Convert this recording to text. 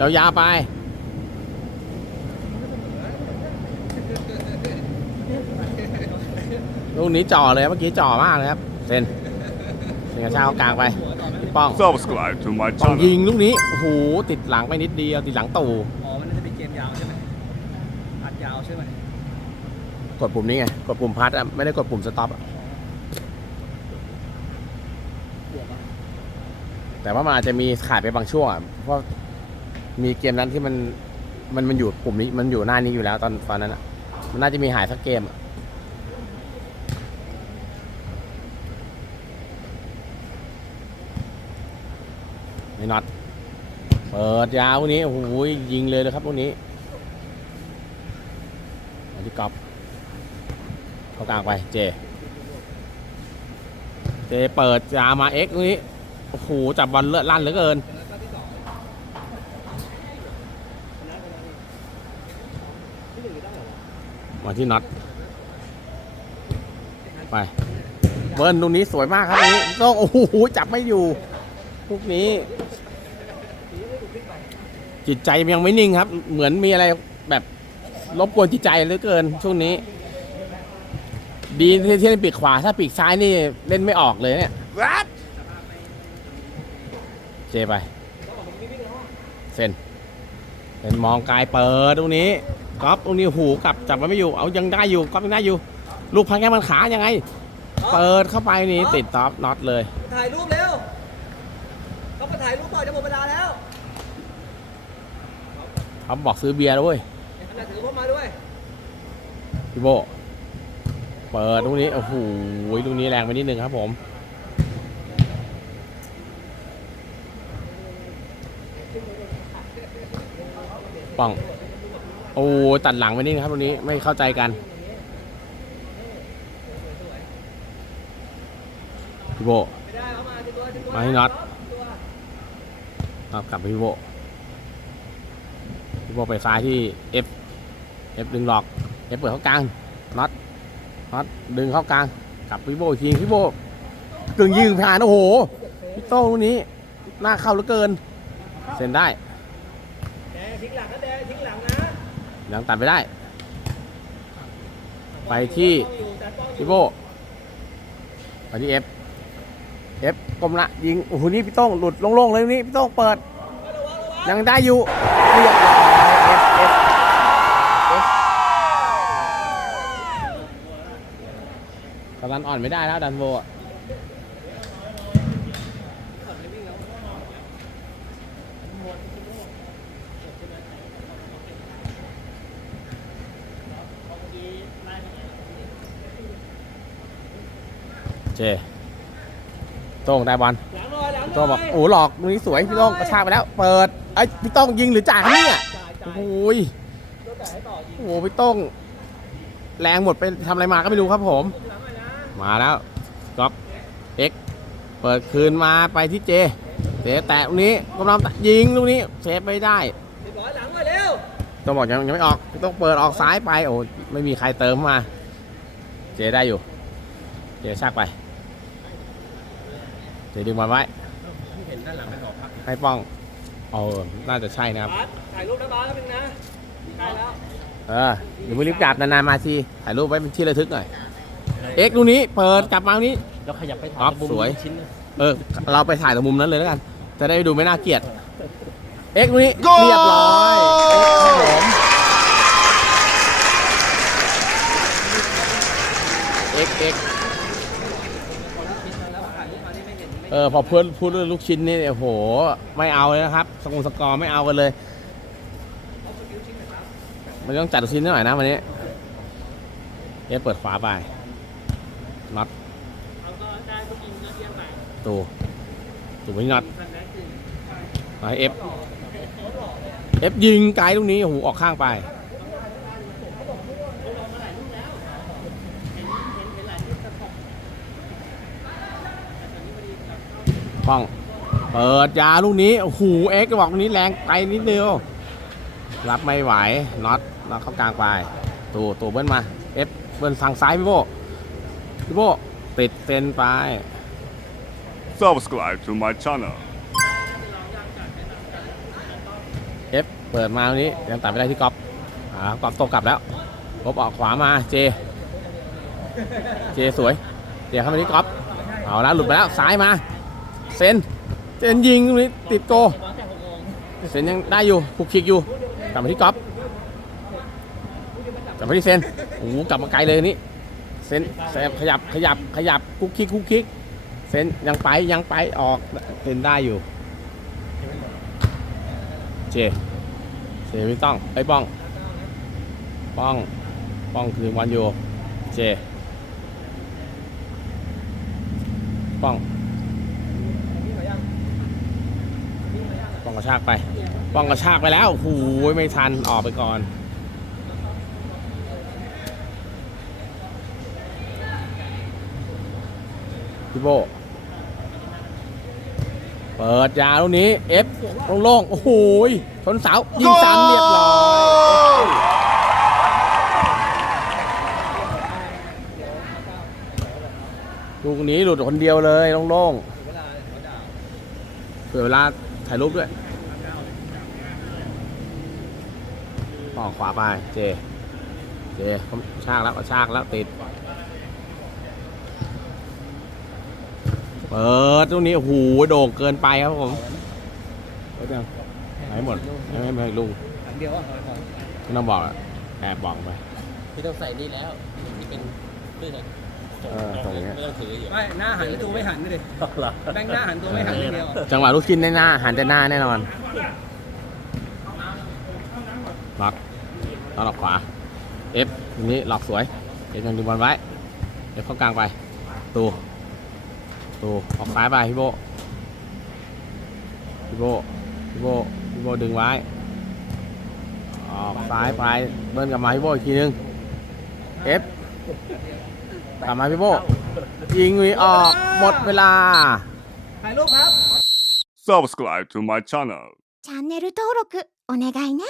ยาวๆไป ลูกนี้จ่อเลยเมื่อกี้จ่อมากเลยครับ เซนเซนกระชากเข้ากลางไปพี่ป้อง Subscribe to my ป้อง channel. ยิงลูกนี้ โอ้โห ติดหลังไปนิดเดียว ติดหลังตู่ อ๋อ มันน่าจะเป็นเกมยาวใช่ไหมอัดยาวใช่ไหมกดปุ่มนี้ไง กดปุ่มพัดอะไม่ได้กดปุ่มสต็อปอะแต่ว่ามันอาจจะมีขาดไปบางช่วงอะเพราะ มีเกมนั้นที่มันมันมันอยู่ปุ่มนี้มันอยู่หน้านี้อยู่แล้วตอนตอนนั้นอะมันน่าจะมีหายสักเกมอะไม่น็อตเปิดยาวนี้โอ้โหยิงเลยเลยครับพวกนี้มาที่กอฟเข้ากลางไปเจ เจเปิดยามาเอ็กนี้โอ้โหจับบอลเลือดลั่นเหลือเกิน มาที่น็อตไปเบิร์นตรงนี้สวยมากครับตรงนี้ต้องโอ้โหจับไม่อยู่พวกนี้ จิตใจยังไม่นิ่งครับ เหมือนมีอะไรแบบรบกวนจิตใจเหลือเกิน ช่วงนี้ ดีที่ที่เล่นปีกขวา ถ้าปีกซ้ายนี่เล่นไม่ออกเลยเนี่ยเจไปเซนเซนมองกายเปิดตรงนี้ก๊อฟตรงนี้หูกลับ จับมันไม่อยู่ เอายังได้อยู่ก๊อฟยังได้อยู่ ลูกพันแก้มันขายังไง เปิดเข้าไปนี่ติดท็อปน็อตเลย ถ่ายรูปเร็วเขามาถ่ายรูปต่อจะหมดเวลาแล้วเขาบอกซื้อเบียร์แล้วเว้ยขนาดถือพวกมาด้วย พี่โบ เปิดตรงนี้ โอ้โหตรงนี้แรงไปนิดนึงครับผมป้องโอ้ตัดหลังไปนิดนึงครับตรงนี้ไม่เข้าใจกันพี่โบมาให้น็อตตัวครับกลับพี่โบพี่โบไปซ้ายที่ F F ดึงหลอก F เปิดเข้ากลางน็อตน็อตดึงเข้ากลางกลับพี่โบทีพี่โบกึ่งยิงผ่านโอ้โหพี่โต้ลูกนี้หน้าเข้าเหลือเกิน เซ็นได้แดงทิ้งหลังนะแดงทิ้งหลังนะ ยังตัดไปได้ ไปที่พี่โบไปที่ F F กลมละยิงโอ้โหนี่พี่โต้งหลุดโล่งๆเลยนี่พี่โต้งเปิด ยังได้อยู่เรียบร้อย F F F กำลังอ่อนไม่ได้แล้วดันโบอะ เจโต้งได้บอลหลังหน่อยหลังหน่อยพี่โต้งบอกโอ้หลอกตรงนี้สวยพี่โต้งกระชากไปแล้ว เปิดไอ้ยพี่โต้งยิงหรือจ่ายเนี่ยจ่ายจ่าโอ้ยโหยตัวแต่ให้ต่อยิงโอ้โหพี่โต้งแรงหมดไปทำอะไรมาก็ไม่รู้ครับผมหลังหน่อยนะมาแล้วก๊อฟเอ็กเปิดคืนมาไปที่เจเจแตะตรงนี้กำลังยิงตรงนี้เซฟไม่ได้เรียบร้อยหลังหน่อยเร็วต้องบอกยังยังไม่ออกต้องเปิดออกซ้ายไปโอ้ไม่มีใครเติมมา เจได้อยู่ เจชักไป เจดึงบอลไว้เห็นด้านหลังไม่ออกครับให้ป้อง เออ น่าจะใช่นะครับ บาสถ่ายรูปนะบาสแป๊บนึงนะใกล้แล้วเออเดี๋ยวมือรีบจับนานๆมาทีถ่ายรูปไว้เป็นที่ระทึกหน่อย เอ็กซ์ตรงนี้ เปิดกลับมาตรงนี้ แล้วขยับไปครับสวยเออ เราไปถ่ายตรงมุมนั้นเลยแล้วกัน จะได้ดูไม่น่าเกลียด เอ็กซ์ตรงนี้เรียบร้อยเอ็กซ์ครับผมเอ็กซ์เอ็กซ์ เออพอเพื่อนพูดเรื่องลูกชิ้นนี่โอ้โห ไม่เอาเลยนะครับ สกงสกอร์ไม่เอากันเลย มันต้องจัดลูกชิ้นหน่อยนะวันนี้เอ๊ะเปิดขวาไปน็อตตูตูไม่น็อตมาเอฟเอฟยิงไกลตรงนี้โอ้โหออกข้างไป ป้อง เปิดยาลูกนี้โอ้โหเอ็กซ์บอกลูกนี้แรงไปนิดเดียว รับไม่ไหวน็อตน็อตเข้ากลางไปตูตูเบิ้ลมาเอฟเบิ้ลทางซ้ายพี่โบพี่โบติดเซนไป Subscribe to my channel. เอฟเปิดมาตรงนี้ยังตัดไม่ได้ที่ก๊อฟอ่าก๊อฟโตกลับแล้วก๊อฟออกขวามาเจ เจสวยเจเข้ามาที่ก๊อฟเอาแล้วหลุดไปแล้วซ้ายมา เซนเซนยิงตรงนี้ติดโกเซนยังได้อยู่คุกคิกอยู่กลับมาที่ก๊อฟกลับมาที่เซนโอ้โหกลับมาไกลเลยนี่เซนแซมขยับขยับขยับคุกคิกคุกคิกเซนยังไปยังไปออกเซนได้อยู่ เจเจไม่ต้องไอ้ป้อง ป้องป้องคือวันโยเจป้อง ป้องกระ ชากไป ป้องกระชากไปแล้วโอ้โหไม่ทันออกไปก่อน พี่โบ เปิดยาวลูกนี้เอฟโล่งๆ โอ้โหยชนเสายิงสันเรียบร้อยลูกนี้หลุดคนเดียวเลยโล่งๆเผื่อเวลาถ่ายรูปด้วย ออกขวาไป เจ เจเขาชากแล้วเขาชากแล้วติด เปิดตรงนี้โอ้โหโด่งเกินไปครับผมเปิดยังไหนหมดไม่ไม่ไม่ลุงอันเดียวอะไม่ต้องบอกอะแอบบอกไปไม่ต้องใส่นี่แล้วนี่เป็นเรื่องเออตรงเนี้ยไม่ต้องถืออยู่ไม่หน้าหันตัวไม่หันเลยแบงค์หน้าหันตัวไม่หันอย่างเดียวจังหวะลูกชิ้นในหน้าหันแต่หน้าแน่นอนล็อก ล็อกออกขวาเอฟตรงนี้หลอกสวยเอฟยังดึงบอลไว้เอฟเข้ากลางไปตูตูออกซ้ายไปพี่โบพี่โบพี่โบพี่โบดึงไว้ ออกซ้ายไปเบิ้ลกลับมาพี่โบอีกทีนึงเอฟกลับมาพี่โบยิงหวีออกหมดเวลา ถ่ายรูปครับ subscribe to my channel. チャンネル登録お願いね。